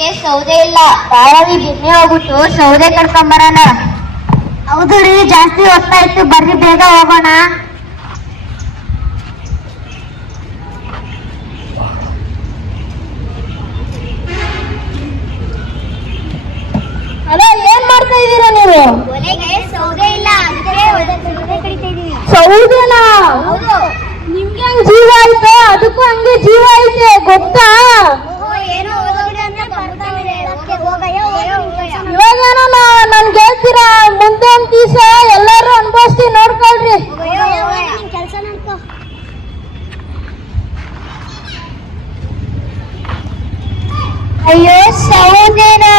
ಮನೆಗೆ ಸೌದೆ ಇಲ್ಲ, ಬಾಳವಿ ಬೆನ್ನೆ ಹೋಗ್ಬಿಟ್ಟು ಸೌದೆ ಕಡ್ಕೊಂಬರೋಣ. ಹೌದು ರೀ, ಜಾಸ್ತಿ ಹೊತ್ತ ಇತ್ತು, ಬರ್ರಿ ಬೇಗ ಹೋಗೋಣ. ಅಲ್ಲ, ಏನ್ ಮಾಡ್ತಾ ಇದ್ದೀರಾ ನೀವು? ಒಲೆಗೆ ಸೌದೆ ಇಲ್ಲ, ಅದಕ್ಕೆ ಸೌದೆ ಕಡಿತಾ ಇದೀವಿ. ಸೌದೆನಾ? ಹೌದು. ನಿಮ್ಗೆ ಹಂಗ್ ಜೀವ ಐತೆ, ಅದಕ್ಕೂ ಹಂಗೆ ಜೀವ ಐತೆ, ಗೊತ್ತಾ? ಏನೋ ಓದೋಗಿದೆ ಅಂದ್ರೆ ಬರ್ತಾವಿದೆ. ಇವಾಗೇನೋ ನನ್ಗೆ ಹೇಳ್ತೀರಾ? ಮುಂದೆ ಒಂದ್ ದಿವಸ ಎಲ್ಲಾರು ಅನ್ಭವಿಸ್ತೀವಿ, ನೋಡ್ಕೊಳ್ರಿ. ಕೆಲಸ ನೋಡ್ಕೋ. ಅಯ್ಯೋ, ಸೌದೆನಾ?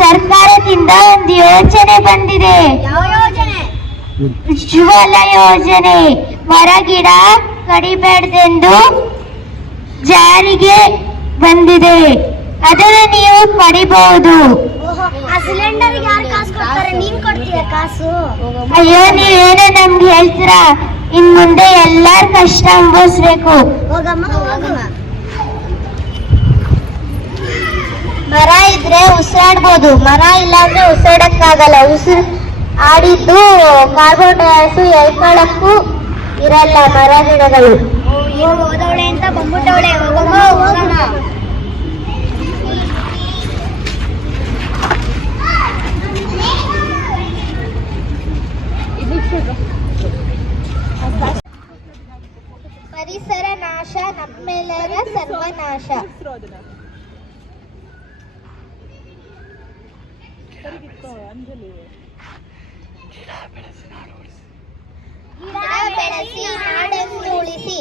ಸರ್ಕಾರದಿಂದ ಒಂದು ಯೋಜನೆ ಬಂದಿದೆ. ಯಾವ ಯೋಜನೆ? ಉಜ್ವಲ ಯೋಜನೆ. ಮರ ಗಿಡ ಕಡಿಬಾರ್ದೆಂದು ಜಾರಿಗೆ ಬಂದಿದೆ. ಅದನ್ನು ನೀವು ಪಡಿಬಹುದು. ಆ ಸಿಲಿಂಡರ್ ಯಾರು ಕಾಸು ಕೊಡ್ತಾರೆ? ನೀನ್ ಕೊಡ್ತೀಯ ಕಾಸು? ಅಯ್ಯೋ, ನೀವೇನೋ ನಮ್ಗೆ ಹೇಳ್ತೀರಾ? ಇನ್ ಮುಂದೆ ಎಲ್ಲಾರ ಕಷ್ಟ ಅನುಭವಿಸ್ಬೇಕು. ಮರ ಇದ್ರೆ ಉಸಿರಾಡ್ಬೋದು, ಮರ ಇಲ್ಲ ಅಂದ್ರೆ ಉಸಿರಾಡಕ್ಕಾಗಲ್ಲ. ಉಸಿರು ಆಡಿದ್ದು ಕಾರ್ಬನ್ ಡೈಆಕ್ಸೈಡ್ ಎಳ್ಕೊಳ್ಳಕ್ಕೂ ಇರಲ್ಲ ಮರ ಗಿಡಗಳು. ಓದವಳೆ ಅಂತ ಬಂದ್ಬಿಟ್ಟವಳೆ. ಹೋಗೋಣ. ಪರಿಸರ ನಾಶ ನಮ್ಮೆಲ್ಲರ ಸರ್ವನಾಶ. ಗಿಡ ಬೆಳೆಸಿ ನಾಡನ್ನು ಉಳಿಸಿ.